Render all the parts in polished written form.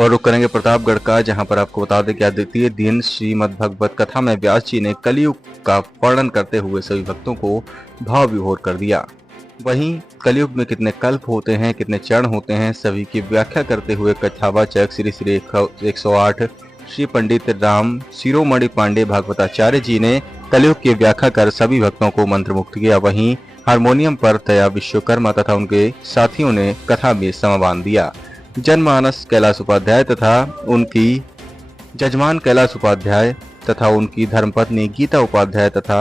और रुक करेंगे प्रतापगढ़ का, जहां पर आपको बता दें कि द्वितीय दिन श्रीमद् भगवत कथा में व्यास जी ने कलयुग का वर्णन करते हुए सभी भक्तों को भाव विभोर कर दिया। वहीं कलयुग में कितने कल्प होते हैं, कितने चरण होते हैं, सभी की व्याख्या करते हुए कथावाचक श्री श्री 108 श्री पंडित राम शिरोमणि पांडे भागवताचार्य जी ने कलयुग की व्याख्या कर सभी भक्तों को मंत्रमुग्ध किया। वहीं हारमोनियम पर तया विश्वकर्मा तथा उनके साथियों ने कथा में समावान दिया। जनमानस कैलाश उपाध्याय तथा उनकी जजमान कैलाश उपाध्याय तथा उनकी धर्मपत्नी गीता उपाध्याय तथा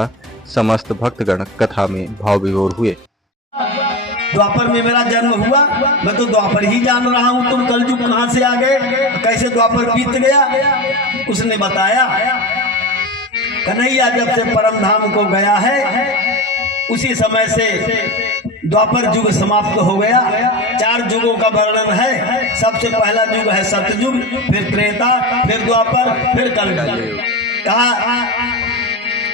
समस्त भक्तगण कथा में भाव विभोर हुए। द्वापर में मेरा जन्म हुआ, मैं तो द्वापर ही जान रहा हूँ, तुम कलयुग कहाँ से आ गए, कैसे द्वापर बीत गया। उसने बताया, कन्हैया जब से परम धाम को गया है उसी समय से द्वापर युग समाप्त हो गया। 4 युगों का वर्णन है। सबसे पहला युग है सतयुग, फिर त्रेता, फिर द्वापर, फिर कलयुग। कहा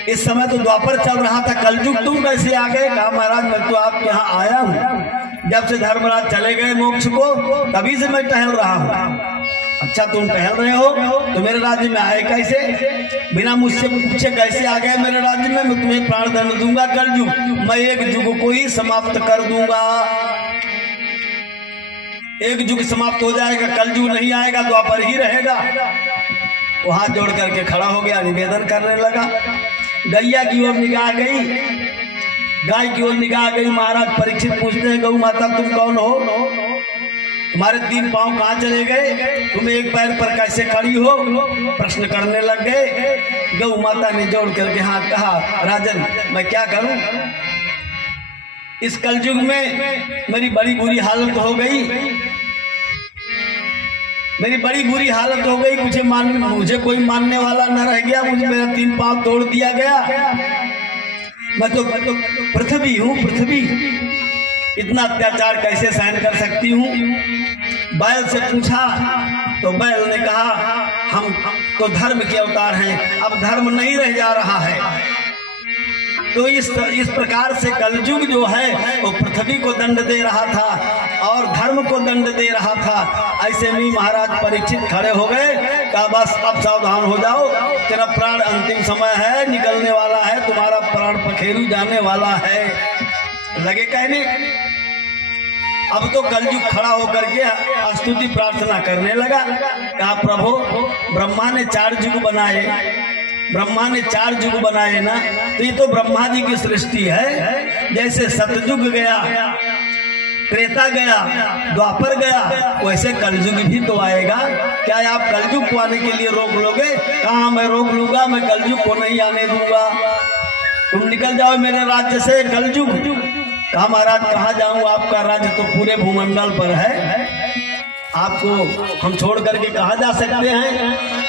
इस समय तो द्वापर चल रहा था, कलयुग तुम कैसे आ गए। कहा महाराज मैं तो आपके यहाँ आया हूँ, जब से धर्मराज चले गए मोक्ष को तभी से मैं टहल रहा हूँ। अच्छा तुम टहल रहे हो तो मेरे राज्य में आए कैसे, बिना मुझसे पूछे कैसे आ गए मेरे राज्य में। मैं तुम्हें प्राण दंड दूंगा कलयुग, मैं एक युग को ही समाप्त कर दूंगा। एक युग समाप्त हो जाएगा, कलयुग नहीं आएगा, द्वापर ही रहेगा। वो हाथ जोड़ करके खड़ा हो गया, निवेदन करने लगा। गैया की ओर निगाह गई, गाय की ओर निगाह गई। महाराज परीक्षित पूछते हैं, गौ माता तुम कौन हो, तुम्हारे 3 पांव कहाँ चले गए, तुम एक पैर पर कैसे खड़ी हो। प्रश्न करने लग गए। गौ माता ने जोड़ करके हाथ कहा, राजन मैं क्या करूं, इस कलयुग में मेरी बड़ी बुरी हालत हो गई, मेरी बड़ी बुरी हालत हो गई। मुझे कोई मानने वाला न रह गया, मुझे मेरा 3 पांव तोड़ दिया गया। मैं तो पृथ्वी हूँ, पृथ्वी इतना अत्याचार कैसे सहन कर सकती हूँ। बैल से पूछा तो बैल ने कहा, हम तो धर्म के अवतार हैं, अब धर्म नहीं रह जा रहा है। तो इस प्रकार से कलयुग जो है वो पृथ्वी को दंड दे रहा था और धर्म को दंड दे रहा था। ऐसे में महाराज परीक्षित खड़े हो गए, कहा बस अब सावधान हो जाओ, तेरा प्राण अंतिम समय है, निकलने वाला है, तुम्हारा प्राण पखेरु जाने वाला है। लगे कहने, अब तो कलयुग खड़ा होकर के स्तुति प्रार्थना करने लगा। कहा प्रभु ब्रह्मा ने 4 युग बनाए, ब्रह्मा ने 4 युग बनाए ना, तो ये तो ब्रह्मा जी की सृष्टि है। जैसे सतयुग गया, त्रेता गया, द्वापर गया, वैसे कलयुग भी तो आएगा। क्या आप कलयुग को आने के लिए रोक लोगे। कहा मैं रोक लूंगा, मैं कलयुग को नहीं आने दूंगा, तुम निकल जाओ मेरे राज्य से कलयुग। कहा महाराज कहाँ जाऊं, आपका राज्य तो पूरे भूमंडल पर है, आपको हम छोड़ करके कहाँ जा सकते हैं।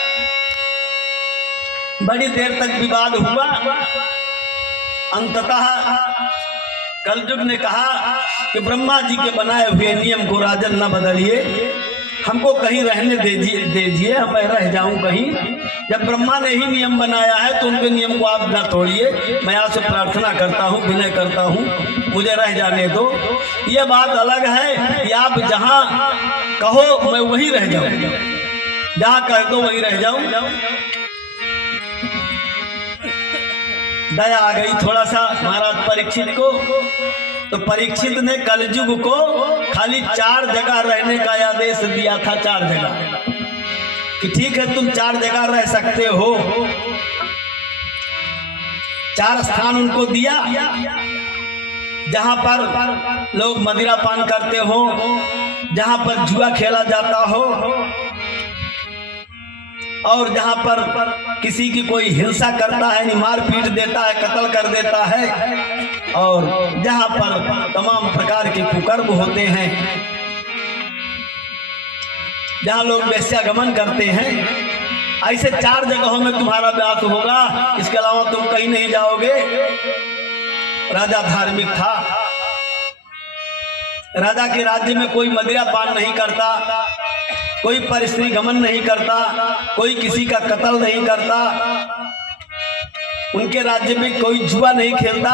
बड़ी देर तक विवाद हुआ, अंततः कलयुग ने कहा कि ब्रह्मा जी के बनाए हुए नियम को राजन न बदलिए, हमको कहीं रहने दीजिए, मैं रह जाऊं कहीं। जब ब्रह्मा ने ही नियम बनाया है तो उनके नियम को आप न तोड़िए, मैं आपसे प्रार्थना करता हूं, विनय करता हूं, मुझे रह जाने दो। ये बात अलग है कि आप जहां कहो मैं वहीं रह जाऊं, जहां कह दो वहीं रह जाऊं। दया आ गई थोड़ा सा महाराज परीक्षित को, तो परीक्षित ने कलयुग को खाली 4 जगह रहने का आदेश दिया था। 4 जगह कि ठीक है तुम 4 जगह रह सकते हो। 4 स्थान उनको दिया जहां पर लोग मदिरा पान करते हो, जहां पर जुआ खेला जाता हो, और जहां पर किसी की कोई हिंसा करता है, मार पीट देता है, कत्ल कर देता है, और जहां पर तमाम प्रकार के कुकर्म होते हैं, जहां लोग वेश्यागमन करते हैं, ऐसे 4 जगहों में तुम्हारा व्यास होगा। इसके अलावा तुम कहीं नहीं जाओगे। राजा धार्मिक था, राजा के राज्य में कोई मदिरा पान नहीं करता, कोई परिस्त्री गमन नहीं करता, कोई किसी का कत्ल नहीं करता, उनके राज्य में कोई जुआ नहीं खेलता।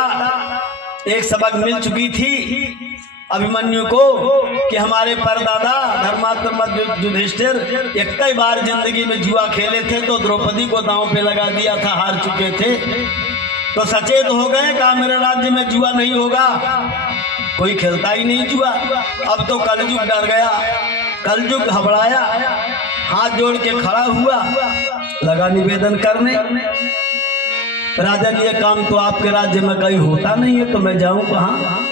एक सबक मिल चुकी थी अभिमन्यु को कि हमारे परदादा धर्मात्मा युधिष्ठिर एक कई बार जिंदगी में जुआ खेले थे तो द्रौपदी को दांव पे लगा दिया था, हार चुके थे, तो सचेत हो गए कहा मेरे राज्य में जुआ नहीं होगा, कोई खेलता ही नहीं जुआ। अब तो कलयुग डर गया, कलयुग घबराया, हाथ जोड़ के खड़ा हुआ, लगा निवेदन करने, राजन ये काम तो आपके राज्य में कहीं होता नहीं है, तो मैं जाऊं कहाँ?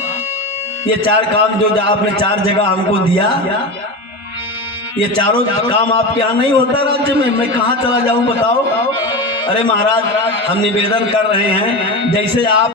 ये 4 काम जो आपने 4 जगह हमको दिया, ये चारों काम आपके यहाँ नहीं होता राज्य में, मैं कहाँ चला जाऊं बताओ? अरे महाराज हम निवेदन कर रहे हैं जैसे आप